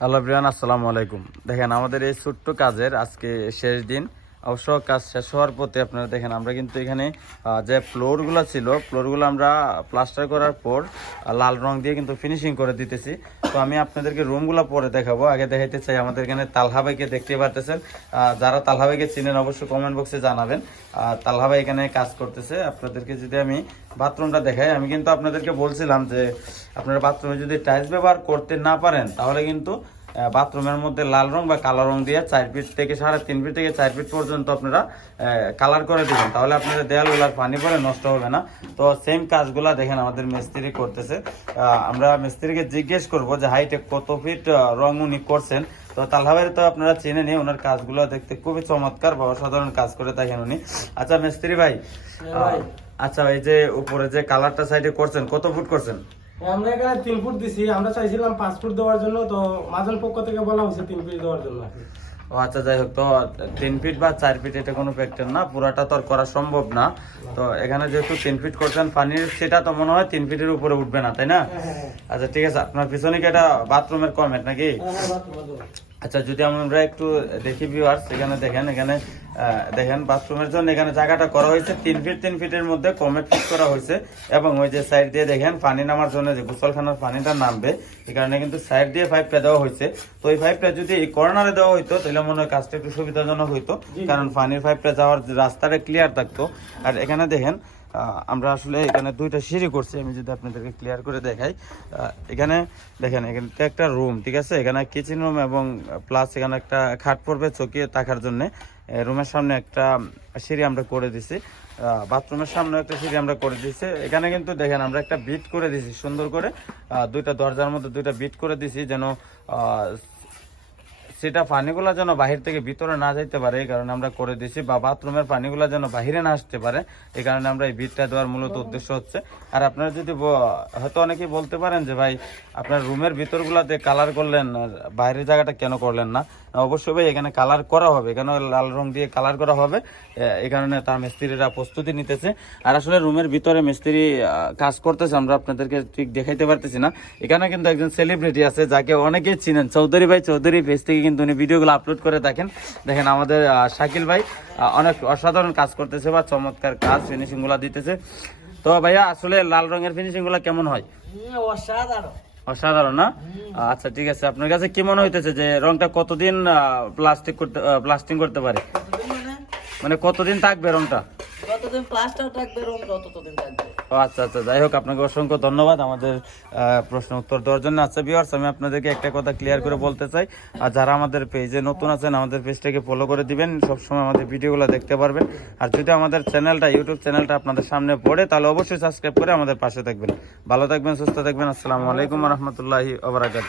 Hello Brian আসসালামু আলাইকুম। দেখেন আমাদের এই ছোট্ট কাজের আজকে শেষ দিন। অবশ্য কাজ শেষ হওয়ার পথে আপনারা দেখেন, আমরা কিন্তু এখানে যে ফ্লোরগুলো ছিল ফ্লোরগুলো আমরা প্লাস্টার করার পর লাল রং দিয়ে কিন্তু ফিনিশিং করে দিতেছি। তো আমি আপনাদেরকে রুমগুলো পরে দেখাবো। আগে দেখাইতে চাই আমাদের এখানে তালহাবাইকে দেখতে পারতেছেন। যারা তালহাবাইকে চিনেন অবশ্যই কমেন্ট বক্সে জানাবেন। তালহাবাই এখানে কাজ করতেছে। আপনাদেরকে যদি আমি বাথরুমটা দেখাই, আমি কিন্তু আপনাদেরকে বলছিলাম যে, আপনারা বাথরুমে যদি টাইলস ব্যবহার করতে না পারেন, তাহলে কিন্তু বাথরুমের মধ্যে লাল রং বা কালো রং দিয়ে চার ফিট থেকে সাড়ে তিন ফিট থেকে চার ফিট পর্যন্ত আপনারা কালার করে দিবেন। তাহলে আপনাদের দেয়ালগুলার পানি পরে নষ্ট হবে না। তো সেম কাজগুলা দেখেন আমাদের মিস্ত্রি করতেছে। আমরা মিস্ত্রিকে জিজ্ঞেস করব যে হাইটে কত ফিট রং উনি করছেন? তো তালহাবের তো আপনারা চিনে নিয়ে ওনার কাজগুলো দেখতে খুবই চমৎকার বা অসাধারণ কাজ করে থাকেন উনি। আচ্ছা মিস্ত্রি ভাই ভাই। আচ্ছা এই যে উপরে যে কালারটা সাইডে করছেন কত ফুট করছেন? আমরা এখানে তিন ফুট দিছি আমরা চাইছিলাম পাঁচ ফুট দেওয়ার জন্য তো মাজন পক্ষ থেকে বলা হয়েছে তিন ফুট দেওয়ার জন্য। ও আচ্ছা যাই হোক তো তিন ফিট বা চার ফিট এটা কোনো ফ্যাক্টর না পুরাটা তো আর করা সম্ভব না। তো এখানে যেহেতু তিন ফিট করছেন পানির সেটা তো মনে হয় তিন ফিটের উপরে উঠবে না তাই না? আচ্ছা ঠিক আছে আপনার পিছনে কি এটা বাথরুমের কমেন্ট নাকি? আচ্ছা যদি আমরা একটু দেখি ভিউয়ার্স এখানে দেখেন এখানে দেখেন বাথরুমের জন্য এখানে জায়গাটা করা হয়েছে। তিন ফিট তিন ফিটের মধ্যে কমেট ফিট করা হয়েছে এবং ওই যে সাইড দিয়ে দেখেন পানি নামার জন্য যে গোসলখানার পানিটা নামবে এই কারণে কিন্তু সাইড দিয়ে পাইপটা দেওয়া হয়েছে। তো এই পাইপটা যদি এই কর্নারে দেওয়া হইতো তাহলে মনে হয় কাজটা একটু সুবিধাজনক হইতো কারণ পানির পাইপটা যাওয়ার রাস্তাটা ক্লিয়ার থাকতো। আর এখানে দেখেন আমরা আসলে এখানে দুইটা সিঁড়ি করছি আমি যদি আপনাদেরকে ক্লিয়ার করে দেখাই। এখানে দেখেন এখানে একটা রুম ঠিক আছে? এখানে কিচেন রুম এবং প্লাস এখানে একটা খাট পড়বে চকিয়ে থাকার জন্য। রুমের সামনে একটা সিঁড়ি আমরা করে দিছি। বাথরুমের সামনে একটা সিঁড়ি আমরা করে দিছি। এখানে কিন্তু দেখেন আমরা একটা বিট করে দিছি, সুন্দর করে। দুইটা দরজার মধ্যে দুইটা বিট করে দিছি যেন সেটা পানিগুলা যেন বাহির থেকে ভিতরে না যাইতে পারে এই কারণে আমরা করে দিয়েছি বা বাথরুমের পানিগুলা যেন বাহিরে না আসতে পারে এই কারণে আমরা এই বিটটা দেওয়ার মূলত উদ্দেশ্য হচ্ছে। আর আপনারা যদি হয়তো অনেকেই বলতে পারেন যে ভাই আপনার রুমের ভিতরগুলাতে কালার করলেন বাইরের জায়গাটা কেন করলেন না? অবশ্যই ভাই এখানে কালার করা হবে এখানে লাল রং দিয়ে কালার করা হবে এ- এই কারণে তার মিস্ত্রিরা প্রস্তুতি নিতেছে। আর আসলে রুমের ভিতরে মিস্ত্রি কাজ করতেছে আমরা আপনাদেরকে ঠিক দেখাইতে পারতেছি না। এখানে কিন্তু একজন সেলিব্রিটি আছে যাকে অনেকেই চিনেন চৌধুরী ভাই চৌধুরী পেজ থেকে কিন্তু উনি ভিডিওগুলো আপলোড করে থাকেন। দেখেন আমাদের শাকিল ভাই অনেক অসাধারণ কাজ করতেছে বা চমৎকার কাজ ফিনিশিংগুলা দিতেছে। তো ভাইয়া আসলে লাল রঙের ফিনিশিংগুলা কেমন হয়? অসাধারণ। অসাধারণ না? আচ্ছা ঠিক আছে। আপনার কাছে কি মনে হইতেছে যে রংটা কতদিন প্লাস্টিক করতে প্লাস্টিং করতে পারে? মানে কতদিন থাকবে রংটা? যতদিন প্লাস্টার থাকবে রুম ততদিন থাকবে। আচ্ছা আচ্ছা যাই হোক, আপনাকে অসংখ্য ধন্যবাদ আমাদের প্রশ্ন উত্তর দেওয়ার জন্য। আচ্ছা আমি আপনাদেরকে একটা কথা ক্লিয়ার করে বলতে চাই। আর যারা আমাদের পেজে নতুন আছেন, আমাদের পেজটাকে ফলো করে দিবেন। সবসময় আমাদের ভিডিওগুলো দেখতে পারবেন। আর যদি আমাদের চ্যানেলটা ইউটিউব চ্যানেলটা আপনাদের সামনে পড়ে, তাহলে অবশ্যই সাবস্ক্রাইব করে আমাদের পাশে থাকবেন। ভালো থাকবেন, সুস্থ থাকবেন। আসসালামু আলাইকুম রহমতুল্লাহি ওবরাকাত